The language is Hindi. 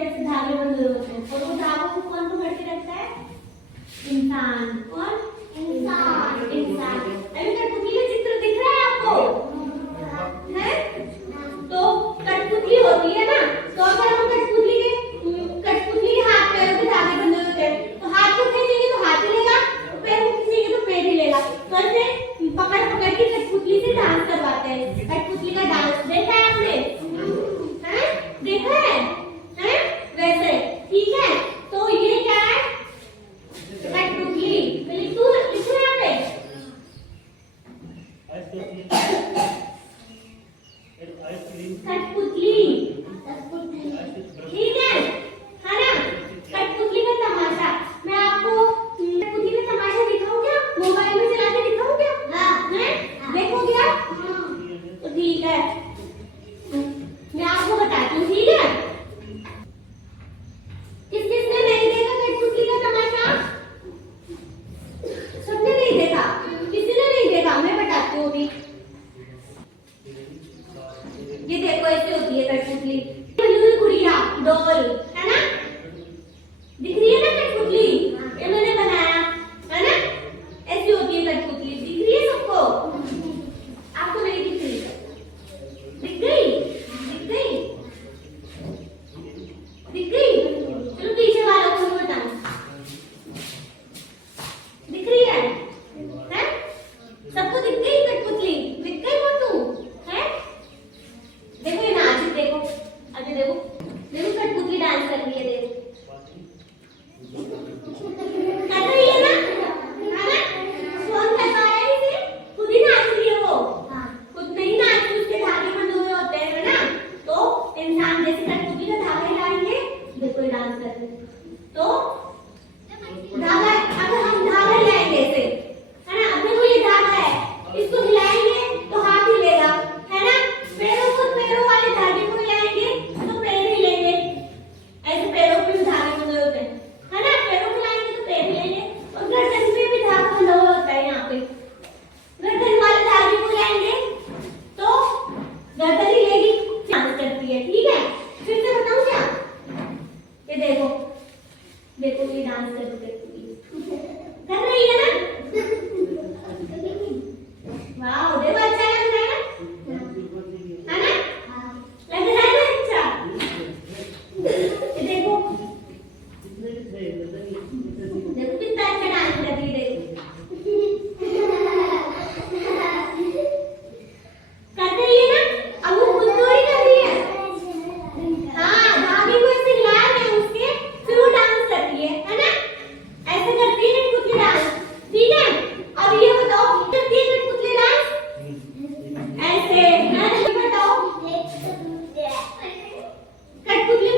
कैसे धागे बंधे होते हैं, और वो धागों को कौन पकड़ के रखता है? इंसान। कौन? इंसान। इंसान। अभी कठपुतली का चित्र दिख रहा है आपको? है? तो कठपुतली होती है ना, तो अगर हम कठपुतली के हाथ पैरों के धागे बंधे होते हैं, तो हाथ को खींचेंगे तो हाथ हिलेगा, पैर को खींचेंगे तो पैर हिलेगा। तो ऐसे पकड़ पकड़ के कठपुतली से डांस करवाते हैं। कठपुतली का डांस देखा है आपने? हैं? देखा है? हैं? वैसे ठीक है। तो ये क्या है? कठपुतली। लिखो यहाँ पे। कठपुतली, ठीक है ना? कठपुतली का तमाशा मैं आपको कठपुतली का तमाशा दिखाऊं क्या? मोबाइल में चला के दिखाऊं क्या? हैं? देखोगे आप? तो ठीक है, मैं आपको बताती हूँ, ठीक है? किसने नहीं देखा कठपुतली का तमाशा? सबने नहीं देखा? किसी ने नहीं देखा? मैं बताती हूँ अभी। ये देखो, ऐसे होती है कठपुतली। गुड़िया डॉल, है ना? दिख रही है ना कठपुतली? ये मैंने बनाया है ना? ऐसी होती है कठपुतली। दिख रही है सबको? आपको नहीं दिख रही? दिख गई? दिख गई? दिख गई? चलो पीछे वालों को बताओ। दिख रही है? हैं? सबको दिख गई कठपुतली? दिख गई मोटू? है? देखो ये नाच, देखो अभी, देखो देखो कठपुतली डांस कर रही है, देखो कर रही है ना? है ना? कौन करता है इसे? खुद ही नाच रही है वो। खुद नहीं नाच रही, उसके धागे बंधे हुए होते हैं, है ना? तो इंसान जैसे कठपुतली का धागा हिलाएंगे, देखो ये डांस कर रही है। तो धागा, अगर हम धागा हिलाएंगे ऐसे, है ना? अब देखो ये धागा है, इसको हिलाएंगे तो हाथ हिलेगा, है ना? पैरों वाले धागे को हिलाएंगे तो पैर हिलेंगे। ऐसे पैरों पे भी धागे बंधे होते हैं, है ना? पैरों को हिलाएंगे तो पैर हिलेंगे। और गर्दन पे भी धागा बंधा हुआ होता है, यहाँ पे गर्दन वाले धागे को हिलाएंगे तो गर्दन हिलेगी, डांस करती है, ठीक है? फिर से बताऊं क्या? ये देखो, देखो ये डांस कर रही है ना? वाह, देखो अच्छा लग रहा है ना? है ना? लग रहा है ना अच्छा? ये देखो, देखो कितना अच्छा डांस कर रही है, देखो कर रही है ना? अब वो खुद तो ही कर रही है। हाँ, धागे को ऐसे हिला के उसके, फिर वो डांस करती है ना? ऐसे करती है कठपुतली डांस, ठीक है? अब ये बताओ, करती है कठपुतली डांस ऐसे? बताओ कठपुतली